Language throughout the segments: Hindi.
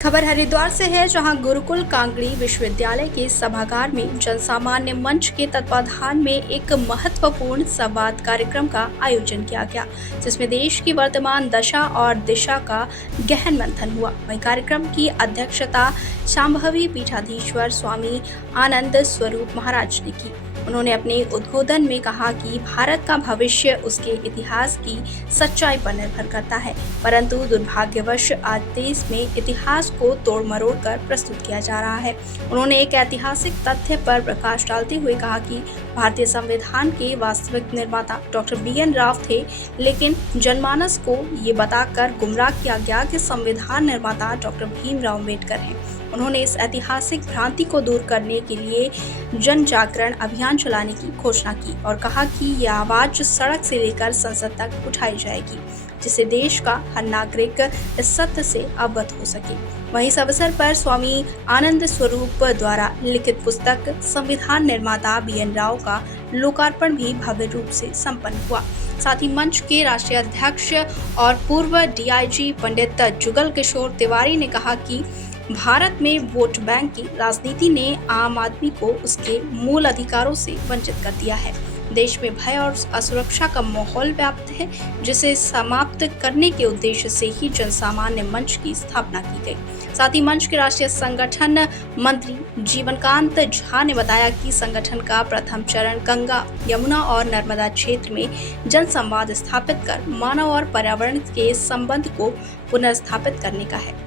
खबर हरिद्वार से है, जहां गुरुकुल कांगड़ी विश्वविद्यालय के सभागार में जनसामान्य मंच के तत्वाधान में एक महत्वपूर्ण संवाद कार्यक्रम का आयोजन किया गया, जिसमें देश की वर्तमान दशा और दिशा का गहन मंथन हुआ। वहीं कार्यक्रम की अध्यक्षता शांभवी पीठाधीश्वर स्वामी आनंद स्वरूप महाराज ने की। उन्होंने अपने उद्बोधन में कहा कि भारत का भविष्य उसके इतिहास की सच्चाई पर निर्भर करता है, परंतु दुर्भाग्यवश आज देश में इतिहास को तोड़ मरोड़ कर प्रस्तुत किया जा रहा है। उन्होंने एक ऐतिहासिक तथ्य पर प्रकाश डालते हुए कहा कि भारतीय संविधान के वास्तविक निर्माता डॉक्टर बी.एन. राव थे, लेकिन जनमानस को ये बताकर गुमराह किया गया कि संविधान निर्माता डॉक्टर भीमराव अम्बेडकर हैं। उन्होंने इस ऐतिहासिक भ्रांति को दूर करने के लिए जन जागरण अभियान चलाने की घोषणा की और कहा कि यह आवाज सड़क से लेकर संसद तक उठाई जाएगी, जिससे देश का हर नागरिक इस सत्य से अवगत हो सके। वहीं इस अवसर पर स्वामी आनंद स्वरूप द्वारा लिखित पुस्तक संविधान निर्माता बी.एन. राव का लोकार्पण भी भव्य रूप से संपन्न हुआ। साथ ही मंच के राष्ट्रीय अध्यक्ष और पूर्व डीआईजी पंडित जुगल किशोर तिवारी ने कहा कि भारत में वोट बैंक की राजनीति ने आम आदमी को उसके मूल अधिकारों से वंचित कर दिया है। देश में भय और असुरक्षा का माहौल व्याप्त है, जिसे समाप्त करने के उद्देश्य से ही जनसामान्य मंच की स्थापना की गई। साथ ही मंच के राष्ट्रीय संगठन मंत्री जीवनकांत झा ने बताया कि संगठन का प्रथम चरण गंगा, यमुना और नर्मदा क्षेत्र में जनसंवाद स्थापित कर मानव और पर्यावरण के संबंध को पुनर्स्थापित करने का है।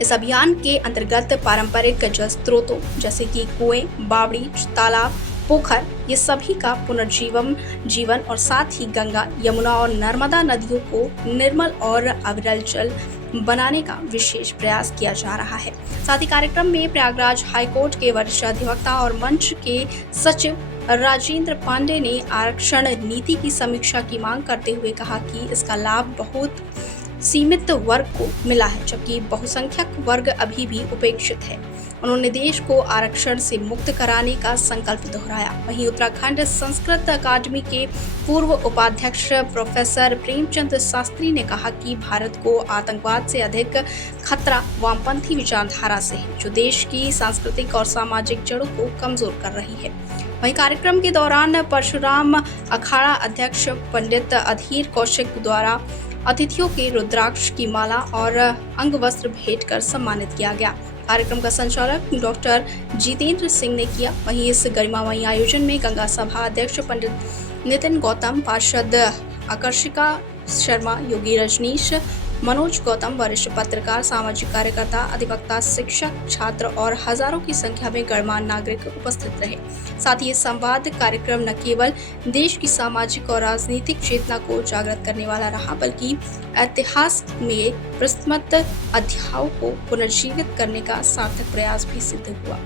इस अभियान के अंतर्गत पारंपरिक जल स्रोतों जैसे कि कुएं, बावड़ी, तालाब, पोखर, ये सभी का पुनर्जीवन और साथ ही गंगा, यमुना और नर्मदा नदियों को निर्मल और अविरल जल बनाने का विशेष प्रयास किया जा रहा है। साथ ही कार्यक्रम में प्रयागराज हाईकोर्ट के वरिष्ठ अधिवक्ता और मंच के सचिव राजेंद्र पांडे ने आरक्षण नीति की समीक्षा की मांग करते हुए कहा कि इसका लाभ बहुत सीमित वर्ग को मिला है, जबकि बहुसंख्यक वर्ग अभी भी उपेक्षित है। उन्होंने देश को आरक्षण से मुक्त कराने का संकल्प दोहराया। वहीं उत्तराखंड संस्कृत अकादमी के पूर्व उपाध्यक्ष प्रोफेसर प्रेमचंद शास्त्री ने कहा कि भारत को आतंकवाद से अधिक खतरा वामपंथी विचारधारा से है, जो देश की सांस्कृतिक और सामाजिक जड़ों को कमजोर कर रही है। वहीं कार्यक्रम के दौरान परशुराम अखाड़ा अध्यक्ष पंडित अधीर कौशिक द्वारा अतिथियों के रुद्राक्ष की माला और अंग वस्त्र भेंट कर सम्मानित किया गया। कार्यक्रम का संचालक डॉक्टर जितेंद्र सिंह ने किया। वहीं इस गरिमामयी आयोजन में गंगा सभा अध्यक्ष पंडित नितिन गौतम, पार्षद आकर्षिका शर्मा, योगी रजनीश, मनोज गौतम, वरिष्ठ पत्रकार, सामाजिक कार्यकर्ता, अधिवक्ता, शिक्षक, छात्र और हजारों की संख्या में गणमान्य नागरिक उपस्थित रहे। साथ ही ये संवाद कार्यक्रम न केवल देश की सामाजिक और राजनीतिक चेतना को जागृत करने वाला रहा, बल्कि इतिहास में प्रस्तावित अध्यायों को पुनर्जीवित करने का सार्थक प्रयास भी सिद्ध हुआ।